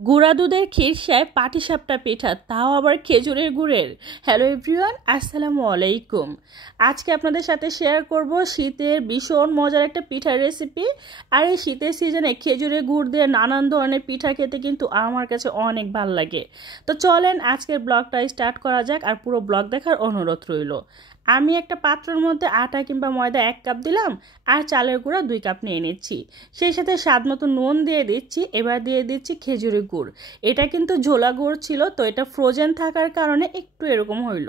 গুঁড়া দুধের খিরসায় পাটিসাপটা পিঠা, তাও আবার খেজুরের গুড়ের। হ্যালো এভরিওয়ান, আসসালামু আলাইকুম। আজকে আপনাদের সাথে শেয়ার করব শীতের ভীষণ মজার একটা পিঠার রেসিপি। আর এই শীতের সিজনে খেজুরের গুড় দিয়ে নানান ধরনের পিঠা খেতে কিন্তু আমার কাছে অনেক ভালো লাগে। তো চলেন আজকের ব্লগটা স্টার্ট করা যাক, আর পুরো ব্লগ দেখার অনুরোধ রইল। আমি একটা পাত্রের মধ্যে আটা কিংবা ময়দা 1 কাপ দিলাম, আর চালের গুঁড়া 2 কাপ নিয়ে নিচ্ছি। সেই সাথে স্বাদ মতো নুন দিয়ে দিচ্ছি। এবার দিয়ে দিচ্ছি খেজুরের গুড়। এটা কিন্তু ঝোলা গুড় ছিল, তো এটা ফ্রোজেন থাকার কারণে একটু এরকম হইল।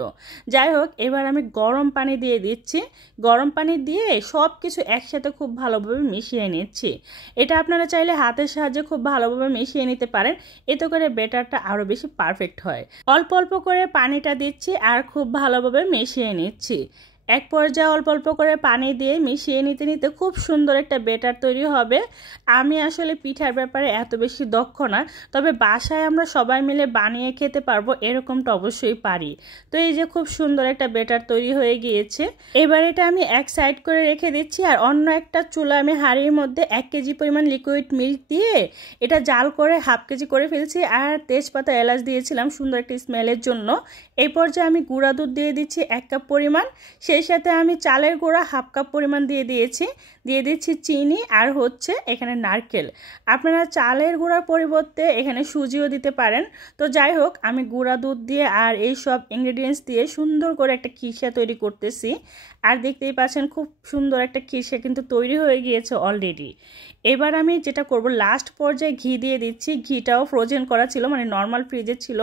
যাই হোক, এবার আমি গরম পানি দিয়ে দিচ্ছি। গরম পানি দিয়ে সব কিছু একসাথে খুব ভালোভাবে মিশিয়ে নিচ্ছি। এটা আপনারা চাইলে হাতের সাহায্যে খুব ভালোভাবে মিশিয়ে নিতে পারেন, এতে করে ব্যাটারটা আরও বেশি পারফেক্ট হয়। অল্প অল্প করে পানিটা দিচ্ছি আর খুব ভালোভাবে মিশিয়ে নিচ্ছি। এক পর্যায়ে অল্প অল্প করে পানি দিয়ে মিশিয়ে নিতে নিতে খুব সুন্দর একটা ব্যাটার তৈরি হবে। আমি আসলে পিঠার ব্যাপারে এত বেশি দক্ষ না, তবে বাসায় আমরা সবাই মিলে বানিয়ে খেতে পারবো এরকমটা অবশ্যই পারি। তো এই যে খুব সুন্দর একটা ব্যাটার তৈরি হয়ে গিয়েছে। এবার এটা আমি এক সাইড করে রেখে দিচ্ছি, আর অন্য একটা চুলা আমি হাঁড়ির মধ্যে 1 কেজি পরিমাণ লিকুইড মিল্ক দিয়ে এটা জাল করে 1/2 কেজি করে ফেলছি। আর তেজপাতা এলাচ দিয়েছিলাম সুন্দর একটা স্মেলের জন্য। এই পর্যায়ে আমি গুঁড়া দুধ দিয়ে দিচ্ছি 1 কাপ পরিমাণ। সেই সাথে আমি চালের গুঁড়া 1/2 কাপ পরিমাণ দিয়ে দিচ্ছি চিনি, আর হচ্ছে এখানে নারকেল। আপনারা চালের গুঁড়ার পরিবর্তে এখানে সুজিও দিতে পারেন। তো যাই হোক, আমি গুঁড়া দুধ দিয়ে আর এই সব ইনগ্রেডিয়েন্টস দিয়ে সুন্দর করে একটা খিরসা তৈরি করতেছি। আর দেখতেই পাচ্ছেন খুব সুন্দর একটা খিরসা কিন্তু তৈরি হয়ে গিয়েছে অলরেডি। এবার আমি যেটা করব, লাস্ট পর্যায়ে ঘি দিয়ে দিচ্ছি। ঘিটাও ফ্রোজেন করা ছিল, মানে নর্মাল ফ্রিজে ছিল,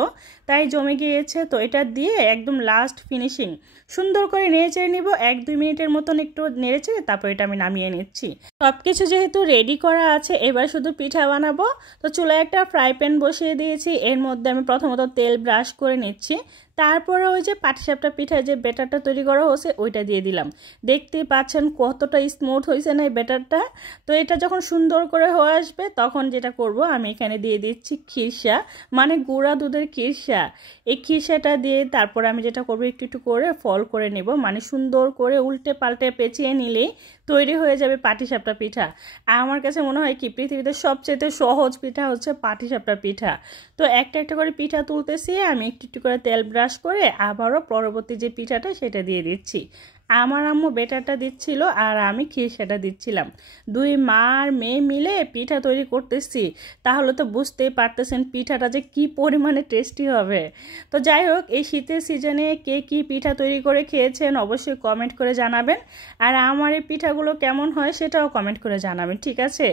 তাই জমে গিয়েছে। তো এটা দিয়ে একদম লাস্ট ফিনিশিং সুন্দর করে নেড়েচেড়ে নিব। 1-2 মিনিটের মতন একটু নেড়েচেড়ে তারপর এটা আমি নামিয়ে নিচ্ছি। সব কিছু যেহেতু রেডি করা আছে, এবার শুধু পিঠা বানাবো। তো চুলায় একটা ফ্রাই প্যান বসিয়ে দিয়েছি। এর মধ্যে আমি প্রথমত তেল ব্রাশ করে নিচ্ছি। তারপরে ওই যে পাটিসাপটা পিঠার যে ব্যাটারটা তৈরি করা হয়েছে ওইটা দিয়ে দিলাম। দেখতেই পাচ্ছেন কতটা স্মুথ হয়েছে না এই ব্যাটারটা। তো এটা যখন সুন্দর করে হয়ে আসবে, তখন যেটা করব, আমি এখানে দিয়ে দিচ্ছি খিরসা, মানে গুঁড়া দুধের খিরসা। এই খিরসাটা দিয়ে তারপর আমি যেটা করব, একটু একটু করে ফল করে নেব, মানে সুন্দর করে উল্টে পাল্টে পেঁচিয়ে নিলেই তৈরি হয়ে যাবে পাটিসাপটা পিঠা। আমার কাছে মনে হয় কি, পৃথিবীতে সবচেয়ে সহজ পিঠা হচ্ছে পাটিসাপটা পিঠা। তো একটা একটা করে পিঠা তুলতেছি, আমি একটু একটু করে তেল ব্রাশ করে আবারও পরবর্তী যে পিঠাটা সেটা দিয়ে দিচ্ছি। আমার আম্মু বেটারটা দিচ্ছিল আর আমি খিরসাটা দিচ্ছিলাম। 2 মা আর মেয়ে মিলে পিঠা তৈরি করতেছি। তাহলে তো বুঝতেই পারতেছেন পিঠাটা যে কি পরিমাণে টেস্টি হবে। তো যাই হোক, এই শীতের সিজনে কে কি পিঠা তৈরি করে খেয়েছেন অবশ্যই কমেন্ট করে জানাবেন। আর আমার এই পিঠাগুলো কেমন হয় সেটাও কমেন্ট করে জানাবেন, ঠিক আছে?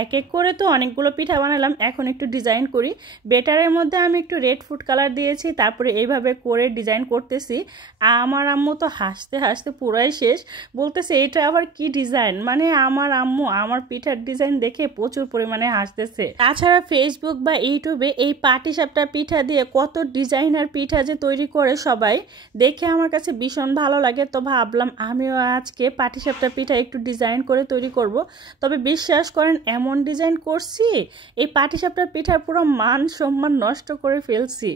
এক এক করে তো অনেকগুলো পিঠা বানালাম, এখন একটু ডিজাইন করি। বেটারের মধ্যে আমি একটু রেড ফুড কালার দিয়েছি, তারপরে এইভাবে করে ডিজাইন করতেছি। আমার আম্মু তো হাসতে হাসতে পুরাই শেষ, বলতেছে এটা আবার কি ডিজাইন। মানে আমার আম্মু আমার পিঠার ডিজাইন দেখে প্রচুর পরিমাণে হাসতেছে। তাছাড়া ফেসবুক বা ইউটিউবে এই পাটিসাপটা পিঠা দিয়ে কত ডিজাইনার পিঠা যে তৈরি করে সবাই, দেখে আমার কাছে ভীষণ ভালো লাগে। তো ভাবলাম আমিও আজকে পাটিসাপটা পিঠা একটু ডিজাইন করে তৈরি করব। তবে বিশ্বাস করেন, এমন ডিজাইন করছি এই পাটিসাপটা পিঠার পুরো মান সম্মান নষ্ট করে ফেলছি।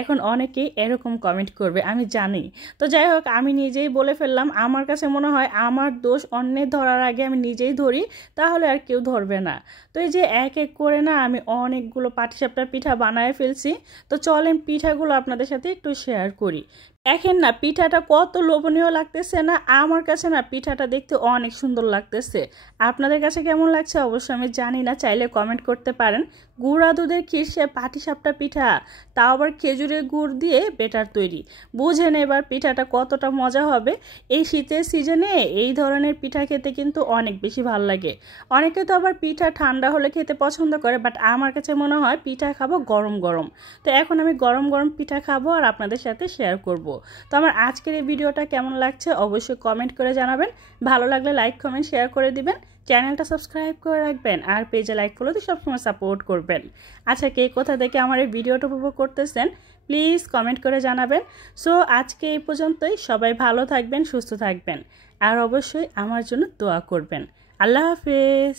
এখন অনেকেই এরকম কমেন্ট করবে আমি জানি। তো যাই হোক, আমি নিজেই বলে ফেললাম, আমার কাছে মনে হয় আমার দোষ অন্যের ধরার আগে আমি নিজেই ধরি, তাহলে আর কেউ ধরবে না। তো এই যে এক এক করে না আমি অনেকগুলো পাটিসাপটা পিঠা বানায় ফেলছি। তো চলেন পিঠাগুলো আপনাদের সাথে একটু শেয়ার করি। দেখেন না পিঠাটা কত লোভনীয় লাগতেছে না? আমার কাছে না পিঠাটা দেখতে অনেক সুন্দর লাগতেছে। আপনাদের কাছে কেমন লাগছে অবশ্যই আমি জানি না, চাইলে কমেন্ট করতে পারেন। গুঁড়া দুধের খিরসে পাটিসাপটা পিঠা, তাও আবার খেজুরের গুড় দিয়ে বেটার তৈরি। বুঝেন এবার পিঠাটা কতটা মজা হবে। এই শীতের সিজনে এই ধরনের পিঠা খেতে কিন্তু অনেক বেশি ভালো লাগে। অনেকে তো আবার পিঠা ঠান্ডা হলে খেতে পছন্দ করে, বাট আমার কাছে মনে হয় পিঠা খাবো গরম গরম। তো এখন আমি গরম গরম পিঠা খাবো আর আপনাদের সাথে শেয়ার করব। তো আমার আজকের এই ভিডিওটা কেমন লাগছে অবশ্যই কমেন্ট করে জানাবেন। ভালো লাগলে লাইক কমেন্ট শেয়ার করে দিবেন, চ্যানেলটা সাবস্ক্রাইব করে রাখবেন, আর পেজে লাইক ফলো দিয়ে সবসময় সাপোর্ট করবেন। আচ্ছা, কে কোথা থেকে আমার এই ভিডিওটা উপভোগ করতেছেন প্লিজ কমেন্ট করে জানাবেন। সো আজকে এই পর্যন্তই। সবাই ভালো থাকবেন, সুস্থ থাকবেন, আর অবশ্যই আমার জন্য দোয়া করবেন। আল্লাহ হাফেজ।